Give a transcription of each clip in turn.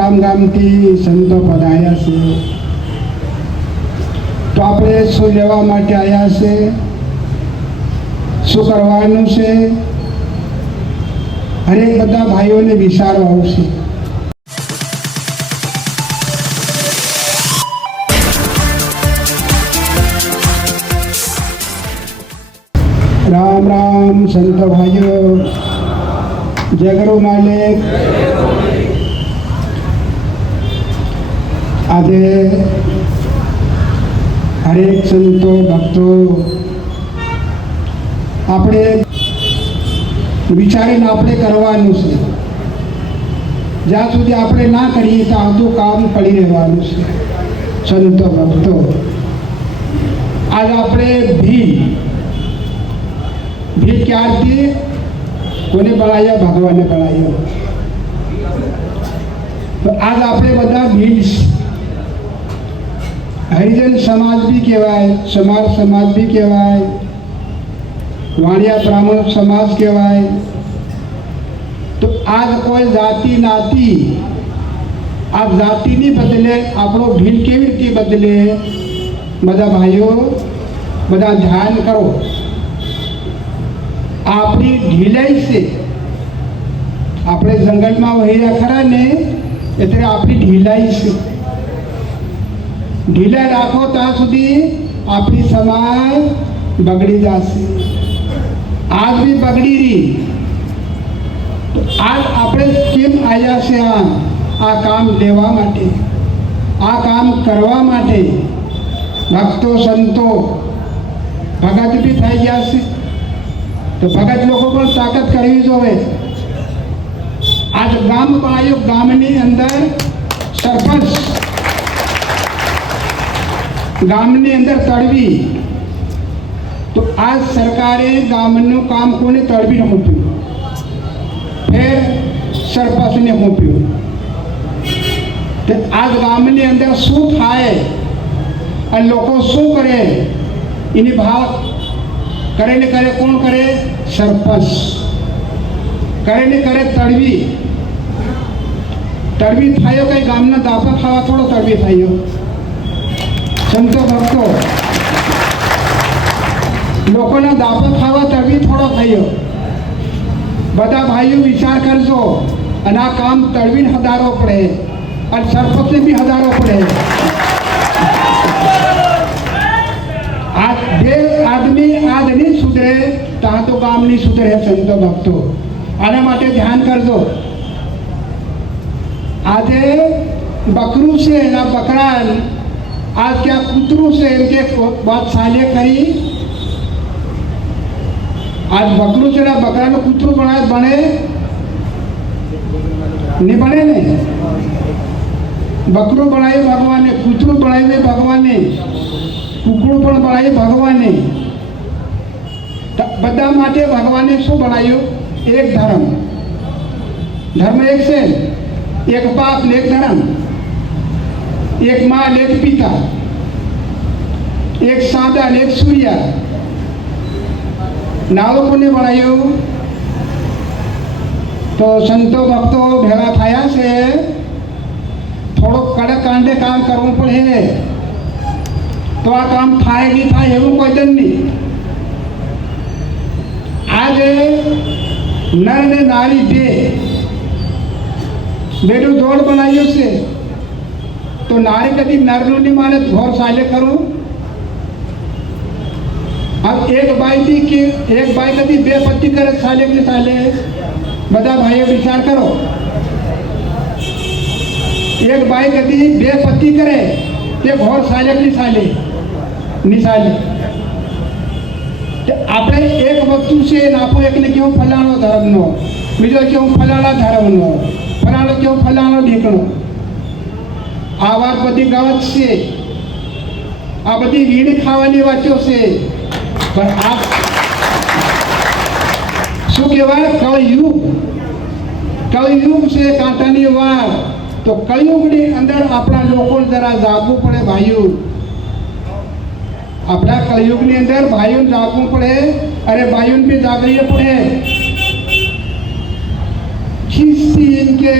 ગામ ગામથી સંતો પધાર્યા છે, તો આપણે શું લેવા માટે આવ્યા છે, શું કરવાનું છે, હરેક બધા ભાઈઓને વિચારો આવશે. રામ રામ સંતો ભાઈઓ, જય ગુરુ માલિક. આજે હરેક સંતો ભક્તો આપણે વિચારીને આપણે કરવાનું છે. જ્યાં સુધી આપણે ના કરીએ તો આધું કામ પડી રહેવાનું છે. સંતો ભક્તો, આજ આપણે भी ક્યારથી કોને બનાવ્યા? ભગવાને બનાવ્યા. તો આજ આપણે બધા ભીડ, હરિજન સમાજ બી કહેવાય, સમાજ બી કહેવાય, વાણિયા બ્રાહ્મણ સમાજ કહેવાય. તો આજ કોઈ જાતિ નાતી, આ જાતિની બદલે આપણો ભીડ કેવી રીતે બદલે? બધા ભાઈઓ બધા ધ્યાન કરો. આપણી ઢીલાઈ છે, આપણે જંગલમાં વહ્યા ખરા ને, એટલે આપણી ઢીલાઈ છે. ઢીલાઈ રાખો ત્યાં સુધી આપણી સમાજ બગડી જશે. આજ બી બગડી રહી. તો આજ આપણે કેમ આવ્યા છે? આ કામ લેવા માટે, આ કામ કરવા માટે. ભક્તો સંતો ભગત બી થઈ ગયા છે, તો ભગત લોકો પણ તાકાત કરવી જોઈએ. આજ ગામ બનાવ્યું, ગામની અંદર સરપંચ, ગામની અંદર તળવી. તો આજ સરકારે ગામનું કામ કોને? તળવીને મૂક્યું, ફેર સરપંચને મૂક્યું. તો આજ ગામની અંદર શું થાય અને લોકો શું કરે એની ભાવ કરે ને કરે કોણ કરે? સરપંચ. કરે ને કરે તળવી. તળવી થયો કઈ ગામના દાપા ખાવા થોડો તળવી થયો? સંતો ભક્તો, લોકોના દાપા ખાવા તળવી થોડો થયો? બધા ભાઈઓ વિચાર કરજો. અને આ કામ તળવીને હદારો પડે અને સરપંચને બી હદારો પડે. બે આદમી આજ નહીં સુધરે ત્યાં તો ગામ નહીં સુધરે. સંતો ભક્તો, આના માટે ધ્યાન કરજો. આજે બકરું છે, એના બકરા આજ ક્યાં કૂતરું છે એમ કે વાત સાલે કરી. આજ બકરું છે, એના બકરાનું કૂતરું બને નહીં? બને ને. બકરું બનાવ્યું ભગવાને, કૂતરું બનાવ્યું ભગવાને, કુકડું પણ બનાવ્યું ભગવાને. બધા માટે ભગવાને શું બનાવ્યું? એક ધર્મ. ધર્મ એક છે, એક બાપ ને એક ધર્મ, એક માં ને એક પિતા, એક સાદા ને એક સૂર્ય. નાળો કોને બનાવ્યું? તો સંતો ભક્તો ભેગા થયા છે. થોડોક કડક કાંડે કામ કરવું પડે, તો આ કામ થાય નહીં થાય એવું કોઈ દન નહીં. આજે નર ને નારી બેનું જોડ બનાવ્યું છે. તો નારી કદી નરનું નહીં માને, ઘોર સાલે કરું. એક બાઈ કદી બે પતિ કરે, સાલે કે સાલે? બધા ભાઈઓ વિચાર કરો. એક બાઈ કદી બે પતિ કરે તે ઘોર સાલે કે સાલે? નિશાલે. આપણે એક વસ્તુ છે ને આપણો એકને કેવું ફલાણો ધર્મનો, બીજો કેવું ફલાણા ધર્મનો, ફલાણો કેવું ફલાણો ઢીકણો. આ વાત બધી ગવત છે. આ બધી વીડ ખાવાની વાતો છે. પણ આ શું કહેવાય? કળયુગ. કળયુગ છે, કાંટાની વાર. તો કળયુગની અંદર આપણા લોકો જરા જાગવું પડે ભાઈઓ. આપણા કળયુગની અંદર ભાઈઓને જાગવું પડે. અરે ભાઈઓને બી જાગવું પડે. ખીસથી એમ કે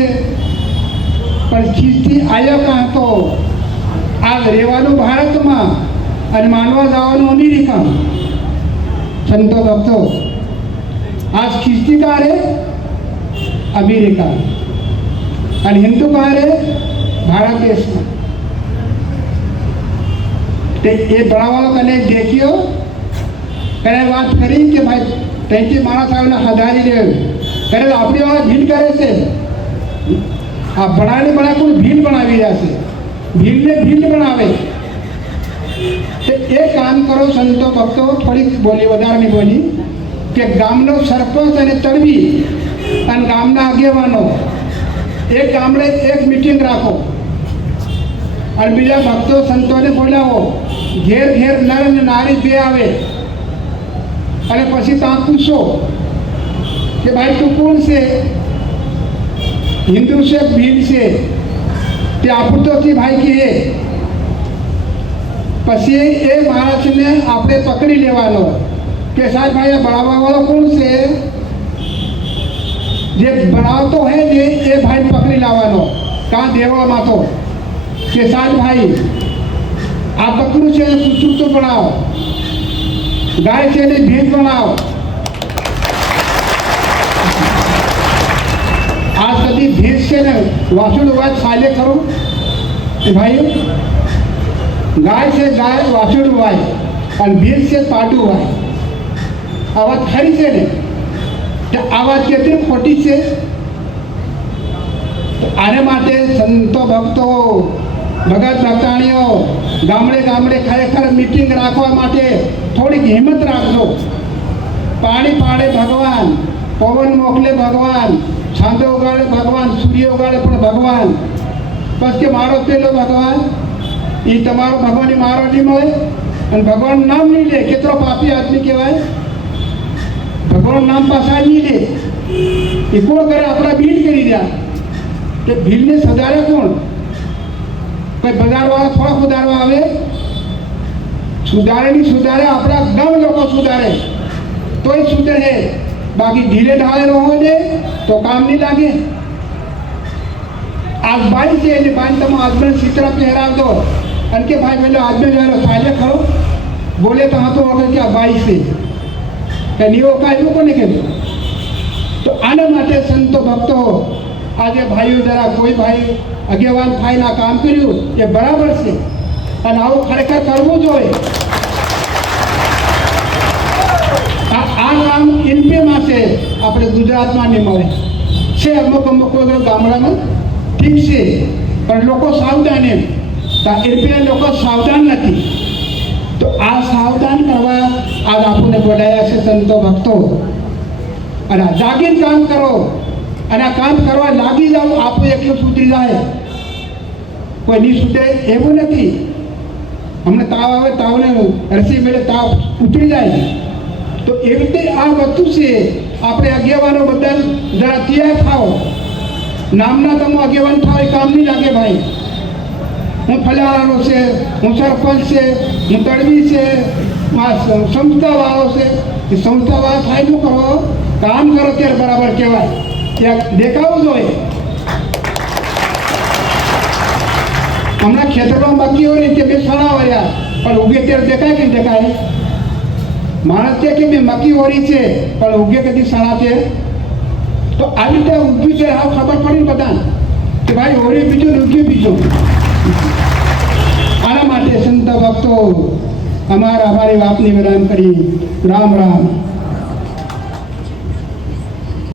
પણ ખીચથી આવ્યા કાં તો આ રહેવાનું ભારતમાં અને માનવા જવાનું અમેરિકા. સંતો ભક્તો आज खिस्ती कहाँ रहे? अमेरिका. और हिंदू कहाँ रहे? भारत देश में. तो ये बड़ा वालों कने देखियो कने बात करी कि भाई तैंती माना साहब ने हजारी ले करे अपनी वाला भीड़ करे से आप बनाने बना कोई भीड़ बनावी जासे भीड़ ने भीड़ बनावे. तो ये काम करो संतो भक्तो थोड़ी बोली વધારે नहीं बोली કે ગામનો સરપંચ અને તળવી અને ગામના આગેવાનો એક ગામડે એક મીટિંગ રાખો અને બીજા ભક્તો સંતોને બોલાવો. ઘેર ઘેર નર અને નારી બે આવે અને પછી ત્યાં પૂછો કે ભાઈ તું કોણ છે? હિન્દુ છે ભીલ છે? તે આપૂતોથી ભાઈ કહે પછી એ માણસને આપણે પકડી લેવાનો કે સાહેબ भाई बढ़ावा वाला कौन से जे बनावतो है जे ए भाई पकड़ी लावानो कहाँ देवा मातो के साथ भाई आप बकरू से कुछ तो बनाओ गाय से ने भीड़ बनाओ. आज कभी भीड़ से ने वासुड़ वाज साले करो भाई गाय से गाय वासुड़ वाय और भीड़ से पाटू वाय आवाज खरी से ने तो आवाज कहते खोटी से. तो आने माटे संतो भक्तो भगत भक्ताणीओ गामड़े गामड़े खरेखर मीटिंग राखवा माटे थोड़ी हिम्मत राखजो. पानी पाड़े भगवान, पवन मोकले भगवान, छांदो उगाड़े भगवान, सूर्य उगाड़े पण भगवान. बस के मारो पेलो भगवान ये तमारो भगवान मारो नहीं मळे અને ભગવાન નામ નહીં લે કેટલો પાપી આદમી કહેવાય. ભગવાન નામ પાછા નહીં લે એ કોણ કરે? આપણા ભીડ કરી રહ્યા કે ભીડને સદારે કોણ? કોઈ બજારવાળા થોડા સુધારવા આવે? સુધારે નહીં સુધારે આપણા ગામ લોકો સુધારે તોય સુધરે. બાકી ઢીલે ઢાળે રહો દે તો કામ નહીં લાગે. आज बाई से बाई तुम आदमी सीतरा पहराव दो अनके भाई बोले आदमी जो है साले करो बोले तो हाँ तो अगर क्या बाई से नहीं वो का को नहीं कहते. तो आने माटे संतो भक्तो आज भाईओ जरा कोई भाई अगेवान भाई ना काम કર્યું એ બરાબર છે અને આવું ખરેખર કરવું જોઈએ. આ કામ એમપીમાં છે આપણે ગુજરાતમાં નહીં મળે છે. અમુક અમુક ગામડામાં ठीक છે પણ લોકો સાવધાન એમ એમપીના લોકો સાવધાન નથી. તો આ સાવધાન કરવા આજ આપણને બોલાયા છે સંતો ભક્તો. અને જાગીને કામ કરો અને આ કામ કરવા લાગી જાઓ. આપણું એકલું સુધરી જાય કોઈ નહીં સુધરે એવું નથી. અમને તાવ આવે તાવને રસી મેળે તાવ ઉતરી જાય. તો એવી રીતે આ વસ્તુ છે. આપણે આગેવાનો બધા જરા તૈયાર થાઓ. નામના તમે આગેવાન થાવ એ કામ નહીં લાગે ભાઈ. હું ફલાણાનો છે, હું સરપંચ છે, હું તળવી છે, સંસ્થાવાળો છે. એ સંસ્થાવાળા થાય શું કરો? કામ કરો ત્યારે બરાબર કહેવાય. ત્યાં દેખાવું જોઈએ. હમણાં ખેતરમાં મક્કી હોય ને કે બે સણા વર્યા પણ ઉગે ત્યારે દેખાય કે દેખાય? માણસ છે કે બે મક્કી ઓરી છે પણ ઉગે કદી સણા છે. તો આવી રીતે ઊભી છે આ ખબર પડી બધા કે ભાઈ હોળી બીજું રૂગ્યું બીજું. આના માટે સંત ભક્તો અમારી વાતની વિરામ કરી. રામ રામ.